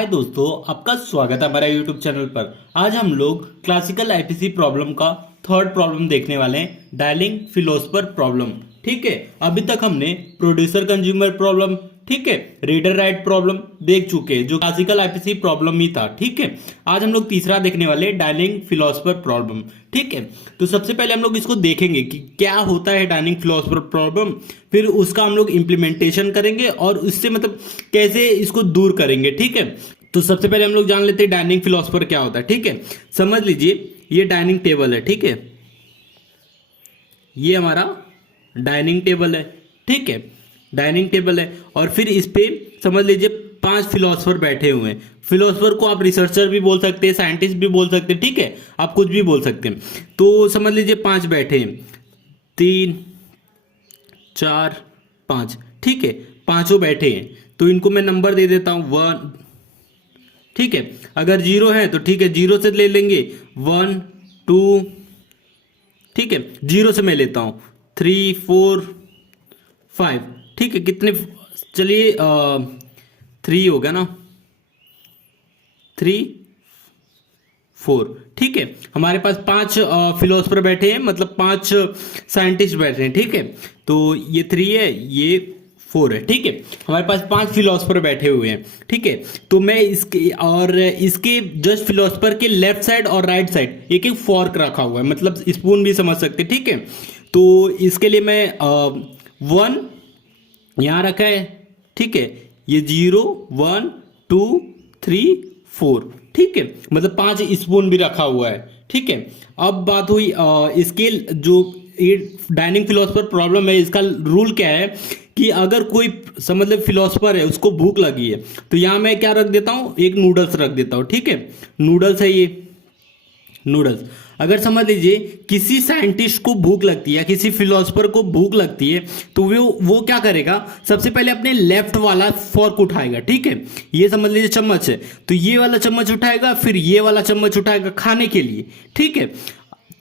हाय दोस्तों, आपका स्वागत है हमारे यूट्यूब चैनल पर। आज हम लोग क्लासिकल आईपीसी प्रॉब्लम का थर्ड प्रॉब्लम देखने वाले हैं, डायलिंग फिलोसफर प्रॉब्लम। ठीक है, अभी तक हमने प्रोड्यूसर कंज्यूमर प्रॉब्लम, ठीक है, रीडर राइट प्रॉब्लम देख चुके हैं जो क्लासिकल आईपीसी प्रॉब्लम ही था। ठीक है, आज हम लोग तीसरा देखने वाले डायलिंग फिलोसफर प्रॉब्लम। ठीक है, तो सबसे पहले हम लोग इसको देखेंगे कि क्या होता है डायलिंग फिलोसफर प्रॉब्लम, फिर उसका हम लोग इम्प्लीमेंटेशन करेंगे और उससे मतलब कैसे इसको दूर करेंगे। ठीक है, तो सबसे पहले हम लोग जान लेते हैं डायनिंग फिलोसफर क्या होता है। ठीक है, समझ लीजिए ये डाइनिंग टेबल है। ठीक है, ये हमारा डाइनिंग टेबल है। ठीक है, डाइनिंग टेबल है और फिर इस पे समझ लीजिए 5 फिलोसफर बैठे हुए हैं। फिलोसफर को आप रिसर्चर भी बोल सकते हैं, साइंटिस्ट भी बोल सकते हैं। ठीक है, आप कुछ भी बोल सकते हैं। तो समझ लीजिए 5 बैठे हैं, 3 4 5। ठीक है, पांचों बैठे हैं तो इनको मैं नंबर दे देता हूं 1। ठीक है, अगर 0 है तो ठीक है, 0 से ले लेंगे 1 2। ठीक है, 0 से मैं लेता हूं 3 4 5। ठीक है, कितने, चलिए 3 हो गया ना, 3 4। ठीक है, हमारे पास 5 फिलोसफर बैठे हैं, मतलब 5 साइंटिस्ट बैठे हैं। ठीक है, तो ये 3 है, ये 4 है। ठीक है, हमारे पास 5 फिलोसफर बैठे हुए हैं। ठीक है, तो मैं इसके जस्ट फिलोसफर के लेफ्ट साइड और राइट साइड एक एक फॉर्क रखा हुआ है, मतलब स्पून भी समझ सकते। ठीक है, तो इसके लिए मैं 1 यहां रखा है। ठीक है, ये 0 1 2 3 4। ठीक है, मतलब 5 स्पून भी रखा हुआ है। ठीक है, अब बात हुई इसके जो ये डाइनिंग फिलोसफर प्रॉब्लम है, इसका रूल क्या है कि अगर कोई समझ लो फिलोसफर है, उसको भूख लगी है, तो यहां मैं क्या रख देता हूं, एक नूडल्स रख देता हूं। ठीक है, नूडल्स है ये नूडल्स। अगर समझ लीजिए किसी साइंटिस्ट को भूख लगती है, किसी फिलोसफर को भूख लगती है, तो वो क्या करेगा, सबसे पहले अपने लेफ्ट वाला फॉर्क उठाएगा। ठीक है, ये समझ लीजिए चम्मच है, तो ये वाला चम्मच उठाएगा, फिर ये वाला चम्मच उठाएगा खाने के लिए। ठीक है,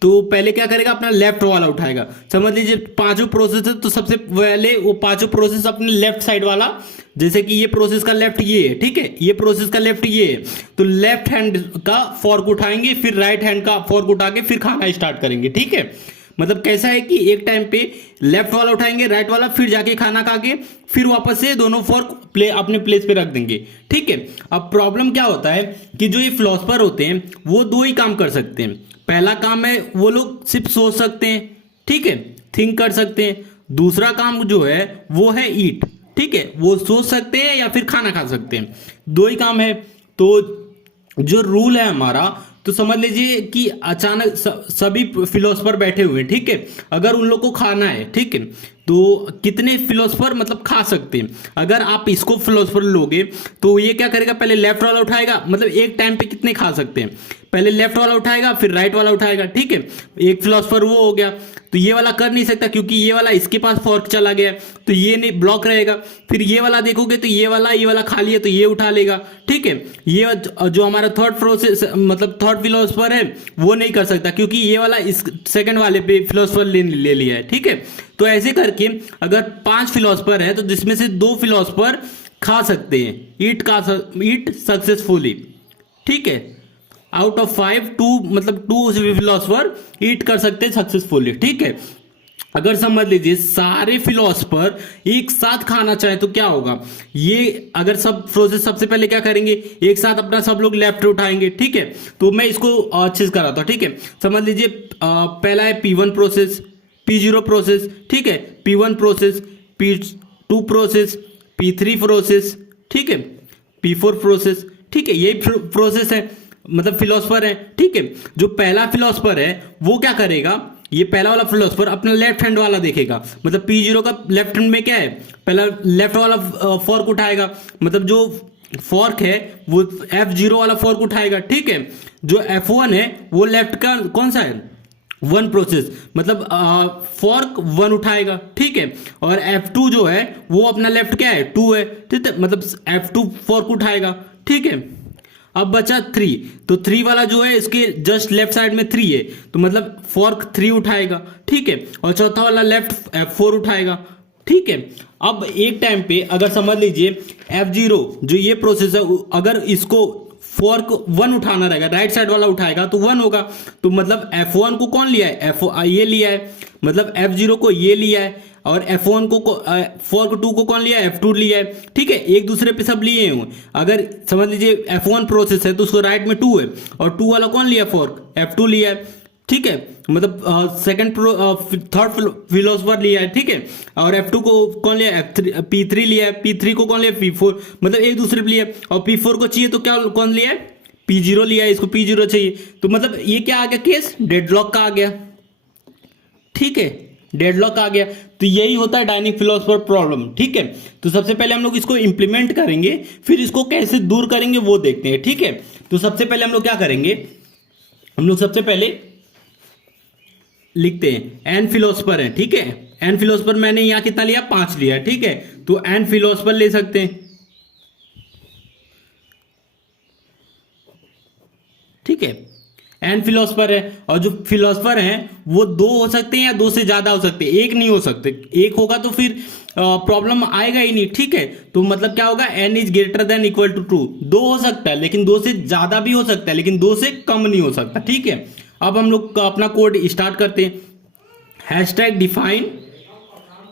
तो पहले क्या करेगा, अपना लेफ्ट वाला उठाएगा। समझ लीजिए 5 प्रोसेस है, तो सबसे पहले वो 5 प्रोसेस अपने लेफ्ट साइड वाला, जैसे कि ये प्रोसेस का लेफ्ट ये है। ठीक है, ये प्रोसेस का लेफ्ट ये है, तो लेफ्ट हैंड का फॉर्क उठाएंगे, फिर राइट हैंड का फॉर्क उठा के फिर खाना स्टार्ट करेंगे। ठीक है, मतलब कैसा है कि एक टाइम पे लेफ्ट वाला उठाएंगे, राइट वाला, फिर जाके खाना खा के फिर वापस से दोनों फॉर्क अपने प्लेस पे रख देंगे। ठीक है, अब प्रॉब्लम क्या होता है कि जो ये फिलोसफर होते हैं वो 2 ही काम कर सकते हैं। पहला काम है वो लोग सिर्फ सोच सकते हैं। ठीक है, थिंक कर सकते हैं। दूसरा काम जो है वो है ईट। ठीक है, वो सोच सकते हैं या फिर खाना खा सकते हैं, 2 ही काम है। तो जो रूल है हमारा, तो समझ लीजिए कि अचानक सभी फिलोसफर बैठे हुए हैं। ठीक है, अगर उन लोग को खाना है, ठीक है, तो कितने फिलोसफर मतलब खा सकते हैं। अगर आप इसको फिलोसफर लोगे तो ये क्या करेगा, पहले लेफ्ट वाला उठाएगा, मतलब एक टाइम पे कितने खा सकते हैं, पहले लेफ्ट वाला उठाएगा फिर राइट वाला उठाएगा। ठीक है, एक फिलोसफर वो हो गया। तो ये वाला कर नहीं सकता क्योंकि ये वाला इसके पास फॉर्क चला गया, तो ये नहीं, ब्लॉक रहेगा। फिर ये वाला देखोगे तो ये वाला खाली है, तो ये उठा लेगा। ठीक है, ये जो हमारा थर्ड प्रोसेस मतलब थर्ड फिलोसफर है वो नहीं कर सकता क्योंकि ये वाला इस सेकंड वाले पे फिलोसफर ले लिया है। ठीक है, तो ऐसे करके अगर 5 फिलोसफर है तो जिसमें से 2 फिलोसफर खा सकते हैं, ईट सक्सेसफुली। ठीक है, आउट ऑफ 5 2 मतलब 2 फिलोसफर ईट कर सकते हैं सक्सेसफुली। ठीक है, अगर समझ लीजिए सारे फिलोसफर एक साथ खाना चाहे तो क्या होगा, ये अगर सब प्रोसेस सबसे पहले क्या करेंगे, एक साथ अपना सब लोग लेफ्ट उठाएंगे। ठीक है, तो मैं इसको अच्छे से कराता हूं। ठीक है, समझ लीजिए पहला है P1 प्रोसेस, P0 प्रोसेस। ठीक है, P1 process, P2 process, P3 process. ठीक है, P4 प्रोसेस। ठीक है, यही प्रोसेस है, मतलब फिलोसफर है। ठीक है, जो पहला फिलोसफर है वो क्या करेगा, ये पहला वाला फिलोसफर अपना लेफ्ट हैंड वाला देखेगा, मतलब P0 का लेफ्ट हैंड में क्या है, पहला लेफ्ट वाला फॉर्क उठाएगा, मतलब जो फॉर्क है वो F0 वाला फॉर्क उठाएगा। ठीक है, जो F1 है वो लेफ्ट का कौन सा है, 1 प्रोसेस, मतलब फॉर्क 1 उठाएगा। ठीक है, और F2 जो है वो अपना लेफ्ट क्या है, 2 है। ठीक है, मतलब F2 फॉर्क उठाएगा। ठीक है, अब बचा 3, तो 3 वाला जो है इसके जस्ट लेफ्ट साइड में 3 है, तो मतलब फॉर्क 3 उठाएगा। ठीक है, और चौथा वाला लेफ्ट F4 उठाएगा। ठीक है, अब एक टाइम पे अगर समझ लीजिए F0 जो ये प्रोसेस है, अगर इसको फोर्क 1 उठाना रहेगा, राइट साइड वाला उठाएगा तो 1 होगा। तो मतलब F1 को कौन लिया है, ये लिया है, मतलब F0 को ये लिया है, और F1 को फोर्क 2 को कौन लिया है, F2 लिया है। ठीक है, एक दूसरे पे सब लिए हुए। अगर समझ लीजिए F1 प्रोसेस है तो उसको राइट में 2 है, और 2 वाला कौन लिया, फोर्क F2 लिया है। ठीक है, मतलब थर्ड फिलोसफर लिया है। ठीक है, और F2 को कौन लिया, P3 लिया है, P3 को कौन लिया, P4, मतलब एक दूसरे पे लिया है। और P4 को चाहिए तो क्या कौन लिया है, P0 लिया है, इसको P0 चाहिए। तो मतलब ये क्या आ गया, केस डेडलॉक का आ गया। ठीक है, डेडलॉक आ गया। तो यही होता है डायनिक फिलोसफर प्रॉब्लम। ठीक है, तो सबसे पहले हम लोग इसको इंप्लीमेंट करेंगे, फिर इसको कैसे दूर करेंगे वो देखते हैं। ठीक है, तो सबसे पहले हम लोग क्या करेंगे, हम लोग सबसे पहले लिखते हैं एन फिलोसफर है। ठीक है, एन फिलोसफर मैंने यहां कितना लिया, 5 लिया। ठीक है, तो एन फिलोसफर ले सकते हैं। ठीक है, एन फिलोसफर है, और जो फिलोसफर हैं वो 2 हो सकते हैं या 2 से ज्यादा हो सकते हैं, एक नहीं हो सकते। एक होगा तो फिर प्रॉब्लम आएगा ही नहीं। ठीक है, तो मतलब क्या होगा, n is greater than equal to 2। 2 हो सकता है, लेकिन 2 से ज्यादा भी हो सकता है, लेकिन 2 से कम नहीं हो सकता। ठीक है, अब हम लोग अपना कोड स्टार्ट करते हैं। Hashtag define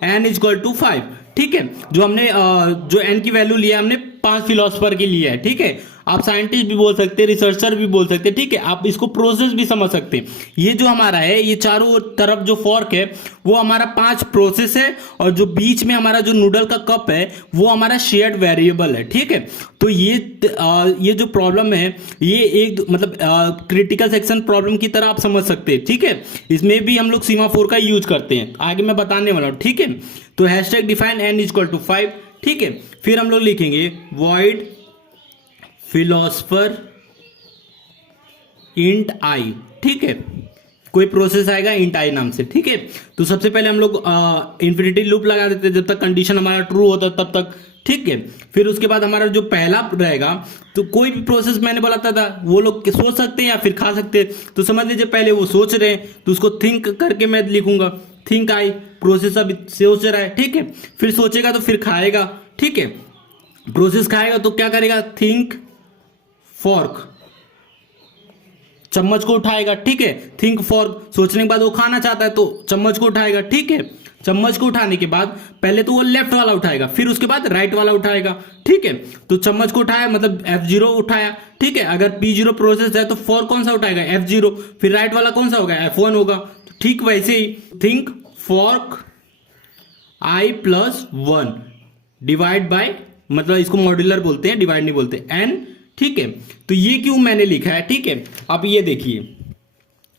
n is equal to 5। ठीक है, जो हमने जो n की वैल्यू लिया हमने 5 फिलोसफर के लिए है। ठीक है, आप साइंटिस्ट भी बोल सकते हैं, रिसर्चर भी बोल सकते हैं। ठीक है, आप इसको प्रोसेस भी समझ सकते हैं। ये जो हमारा है, ये चारों तरफ जो फॉर्क है वो हमारा 5 प्रोसेस है, और जो बीच में हमारा जो नूडल का कप है वो हमारा शेयर्ड वेरिएबल है। ठीक है, तो ये जो प्रॉब्लम है ये एक मतलब क्रिटिकल सेक्शन प्रॉब्लम की तरह आप समझ सकते हैं। ठीक है, इसमें भी हम लोग सीमाफोर का यूज करते हैं, आगे मैं बताने वाला हूं। ठीक है, तो hashtag define n is equal to 5। ठीक है, फिर हम लोग लिखेंगे वॉइड फिलोसफर इंट आई। ठीक है, कोई प्रोसेस आएगा इंट आई नाम से। ठीक है, तो सबसे पहले हम लोग इन्फिनिटी लूप लगा देते हैं जब तक कंडीशन हमारा ट्रू होता है तब तक। ठीक है, फिर उसके बाद हमारा जो पहला रहेगा, तो कोई भी प्रोसेस मैंने बोला था वो लोग सोच सकते हैं या फिर खा सकते हैं। तो समझ लीजिए पहले वो सोच रहे हैं तो उसको थिंक करके मैं लिखूंगा, थिंक आई, प्रोसेस अब सोच रहा है। ठीक है, फिर सोचेगा तो फिर खाएगा। ठीक है, प्रोसेस खाएगा तो क्या करेगा, थिंक फॉर्क, चम्मच को उठाएगा। ठीक है, थिंक फॉर्क, सोचने के बाद वो खाना चाहता है तो चम्मच को उठाएगा। ठीक है, चम्मच को उठाने के बाद पहले तो वो लेफ्ट वाला उठाएगा, फिर उसके बाद राइट वाला उठाएगा। ठीक है, तो चम्मच को उठाया मतलब F0 उठाया। ठीक है, अगर P0 प्रोसेस है तो फॉर्क कौन सा उठाएगा, F0, फिर राइट वाला कौन सा होगा, F1 होगा। ठीक वैसे ही think fork i plus 1 divide by, मतलब इसको मॉड्यूलर बोलते हैं, डिवाइड नहीं बोलते, n। ठीक है, तो ये क्यों मैंने लिखा है। ठीक है, अब ये देखिए,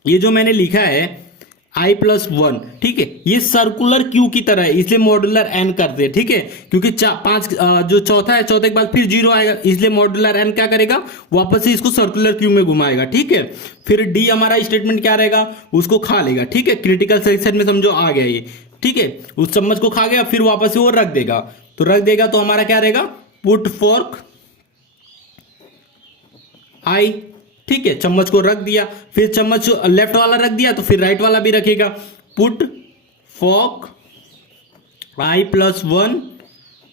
ये जो मैंने लिखा है i प्लस 1, ठीक है, ये सर्कुलर क्यू की तरह है, इसलिए मॉड्यूलर n करते हैं। ठीक है, क्योंकि 5 जो चौथा है, चौथे के बाद फिर 0 आएगा, इसलिए मॉड्यूलर n क्या करेगा, वापस से इसको सर्कुलर क्यू में घुमाएगा। ठीक है, फिर d हमारा स्टेटमेंट क्या रहेगा, उसको खा लेगा। ठीक है, क्रिटिकल सेक्शन में समझो आ गया ये। ठीक है, उस चम्मच को खा गया, फिर वापस से वो रख देगा, तो रख देगा तो हमारा क्या रहेगा, पुट फॉर्क आई। ठीक है, चम्मच को रख दिया, फिर चम्मच लेफ्ट वाला रख दिया तो फिर राइट वाला भी रखेगा, पुट फॉर्क आई प्लस 1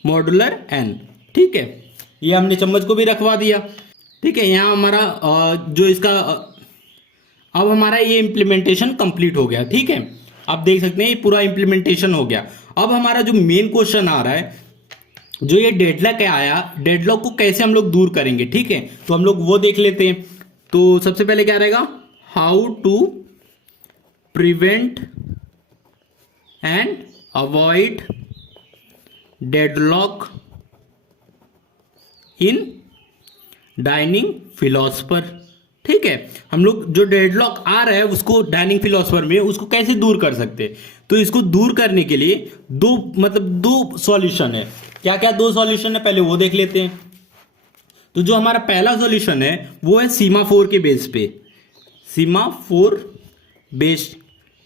मॉड्यूलर n। ठीक है, ये हमने चम्मच को भी रखवा दिया। ठीक है, यहां हमारा जो इसका अब हमारा ये इंप्लीमेंटेशन कंप्लीट हो गया। ठीक है, आप देख सकते हैं ये पूरा इंप्लीमेंटेशन हो गया। अब हमारा जो मेन क्वेश्चन आ रहा है, जो ये डेडलॉक आया, डेडलॉक को कैसे हम लोग दूर करेंगे। ठीक है, तो हम लोग वो देख लेते हैं। तो सबसे पहले क्या रहेगा, how to prevent and avoid deadlock in dining philosopher. ठीक है, हम लोग जो डेडलॉक आ रहा है उसको डाइनिंग फिलोसफर में, उसको कैसे दूर कर सकते हैं। तो इसको दूर करने के लिए दो सॉल्यूशन है। क्या क्या 2 सॉल्यूशन है, पहले वो देख लेते हैं। तो जो हमारा पहला सॉल्यूशन है वो है सीमाफोर के बेस पे, सीमाफोर बेस।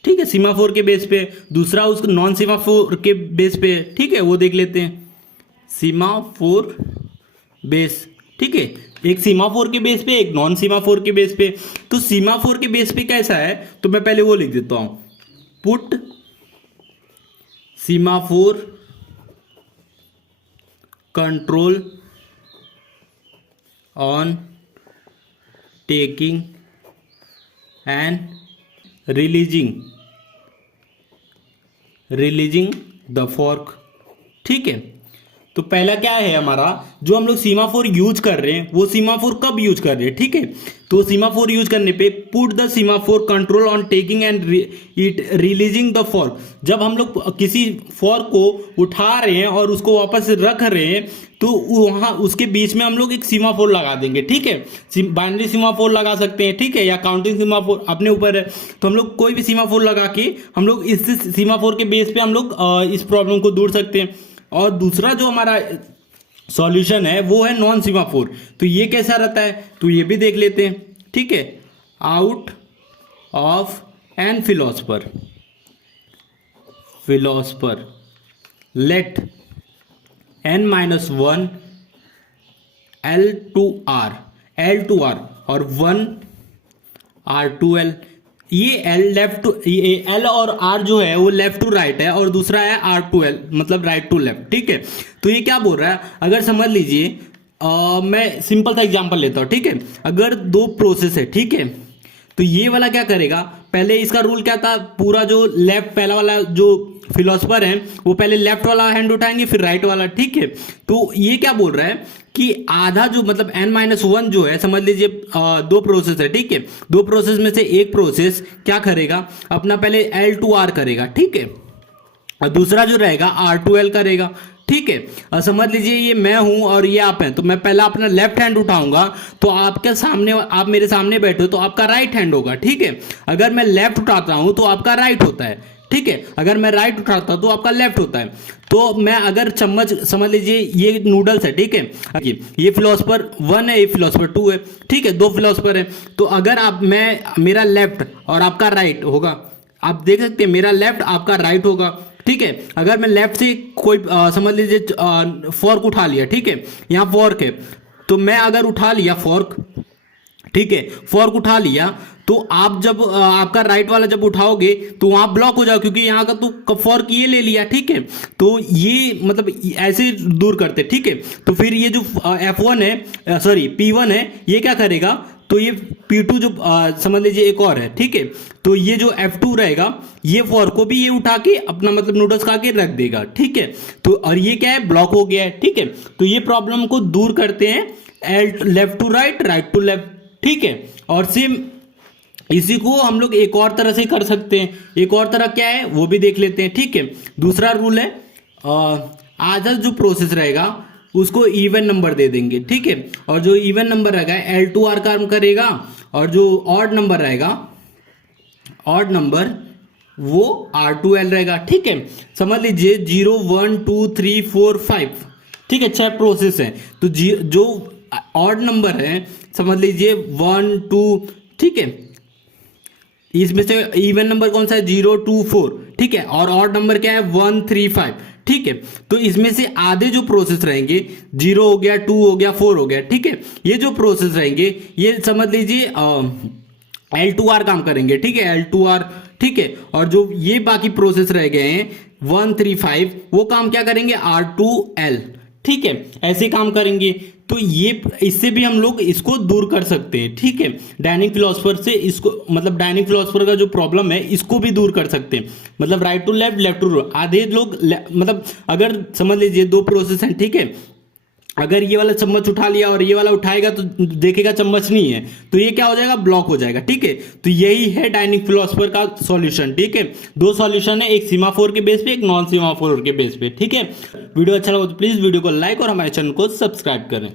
ठीक है, सीमाफोर के बेस पे। दूसरा उसको नॉन सीमाफोर के बेस पे। ठीक है, वो देख लेते हैं, सीमाफोर बेस। ठीक है, एक सीमाफोर के बेस पे, एक नॉन सीमाफोर के बेस पे। तो सीमाफोर के बेस पे कैसा है, तो मैं पहले वो लिख देता हूं, put semaphore control on taking and releasing the fork. ठीक है, तो पहला क्या है हमारा, जो हम लोग सीमाफोर यूज कर रहे हैं वो सीमाफोर कब यूज कर रहे हैं। ठीक है, तो सीमाफोर यूज करने पे put the semaphore control on taking and releasing the fork. जब हम लोग किसी फॉर्क को उठा रहे हैं और उसको वापस रख रहे हैं तो वहां उसके बीच में हम लोग एक सीमाफोर लगा देंगे। ठीक है, बाइनरी सीमाफोर लगा सकते हैं, ठीक है, या काउंटिंग सीमाफोर अपने ऊपर है। तो हम लोग कोई भी सीमाफोर लगा के हम लोग इस सीमाफोर के बेस पे हम लोग इस प्रॉब्लम को दूर सकते हैं। और दूसरा जो हमारा सॉल्यूशन है वो है नॉन सीमाफोर। तो ये कैसा रहता है, तो ये भी देख लेते हैं। ठीक है, out of N philosopher let n-1 L to R और 1 R2L। ये L और R जो है वो लेफ्ट टू राइट है और दूसरा है R2L मतलब राइट टू लेफ्ट। ठीक है, तो ये क्या बोल रहा है, अगर समझ लीजिए मैं सिंपल सा एग्जांपल लेता हूं। ठीक है, अगर दो प्रोसेस है, ठीक है, तो ये वाला क्या करेगा, पहले इसका रूल क्या था, पूरा जो लेफ्ट पहला वाला जो फिलोसफर है वो पहले लेफ्ट वाला हैंड उठाएंगे फिर राइट वाला। ठीक है, तो ये क्या बोल रहा है कि आधा जो मतलब n-1 जो है, समझ लीजिए दो प्रोसेस है। ठीक है, दो प्रोसेस में से एक प्रोसेस क्या करेगा, अपना पहले L to R करेगा। ठीक है, और दूसरा जो रहेगा R2L करेगा। ठीक है, समझ लीजिए ये मैं हूं और ये आप हैं, तो मैं पहला अपना लेफ्ट हैंड उठाऊंगा तो आपके सामने, आप मेरे सामने बैठे हो तो आपका राइट हैंड होगा। ठीक है, अगर मैं लेफ्ट उठाता हूं तो आपका राइट होता है। ठीक है, अगर मैं राइट उठाता हूं तो आपका लेफ्ट होता है। तो मैं अगर चम्मच, समझ लीजिए ये नूडल्स है। ठीक है, ये फिलोसफर 1 है, ये फिलोसफर 2 है। ठीक है, दो फिलोसफर है। तो अगर आप मेरा लेफ्ट और आपका राइट होगा, आप देख सकते हैं मेरा लेफ्ट आपका राइट होगा। ठीक है, अगर मैं लेफ्ट से कोई समझ लीजिए फॉर्क उठा लिया, ठीक है, यहां फॉर्क है, तो मैं अगर उठा लिया फॉर्क, ठीक है, फॉर्क उठा लिया तो आप जब आपका राइट वाला जब उठाओगे तो वहां ब्लॉक हो जाओ क्योंकि यहां का तो फॉर्क ये ले लिया। ठीक है, तो ये मतलब ऐसे दूर करते। ठीक है, तो फिर ये जो F1 है, सॉरी P1 है, ये क्या करेगा, तो ये P2 जो समझ लीजिए एक और है। ठीक है, तो ये जो F2 रहेगा ये फॉर्क को भी ये उठा के अपना मतलब नूडल्स खा के रख देगा। ठीक है, तो और ये क्या है, ब्लॉक हो गया है। ठीक है, तो ये प्रॉब्लम को दूर करते हैं left to right, right to left. ठीक है, और सेम इसी को हम लोग एक और तरह से कर सकते हैं। एक और तरह क्या है वो भी देख लेते हैं। ठीक है, दूसरा रूल है आधा जो प्रोसेस रहेगा उसको इवन नंबर दे देंगे। ठीक है, और जो इवन नंबर रहेगा L to R काम करेगा और जो ऑड नंबर रहेगा, ऑड नंबर वो R2L रहेगा। ठीक है, समझ लीजिए 0 1 2 3 4 5। ठीक है, 6 प्रोसेस है, तो जो ऑड नंबर है समझ लीजिए 1 2। ठीक है, इसमें से इवन नंबर कौन सा है, 0 2 4। ठीक है, और ऑड नंबर क्या है, 1 3 5। ठीक है, तो इसमें से आधे जो प्रोसेस रहेंगे, 0 हो गया, 2 हो गया, 4 हो गया। ठीक है, ये जो प्रोसेस रहेंगे ये समझ लीजिए L to R काम करेंगे। ठीक है, L to R। ठीक है, और जो ये बाकी प्रोसेस रह गए हैं 1 3 5 वो काम क्या करेंगे, R2L। ठीक है, ऐसे काम करेंगे। तो ये इससे भी हम लोग इसको दूर कर सकते हैं। ठीक है, डायनिंग फिलोसफर से इसको मतलब डायनिंग फिलोसफर का जो प्रॉब्लम है इसको भी दूर कर सकते हैं। मतलब right to left, left to right. आधे लोग मतलब अगर समझ लीजिए दो प्रोसेस हैं, ठीक है, अगर ये वाला चम्मच उठा लिया और ये वाला उठाएगा तो देखेगा चम्मच नहीं है, तो ये क्या हो जाएगा, ब्लॉक हो जाएगा। ठीक है, तो यही है डायनिंग फिलोसफर का सॉल्यूशन। ठीक है, दो सॉल्यूशन है, एक सीमाफोर के बेस पे, एक नॉन सीमाफोर के बेस पे। ठीक है, वीडियो अच्छा लगा तो प्लीज वीडियो को लाइक और हमारे चैनल को सब्सक्राइब करें।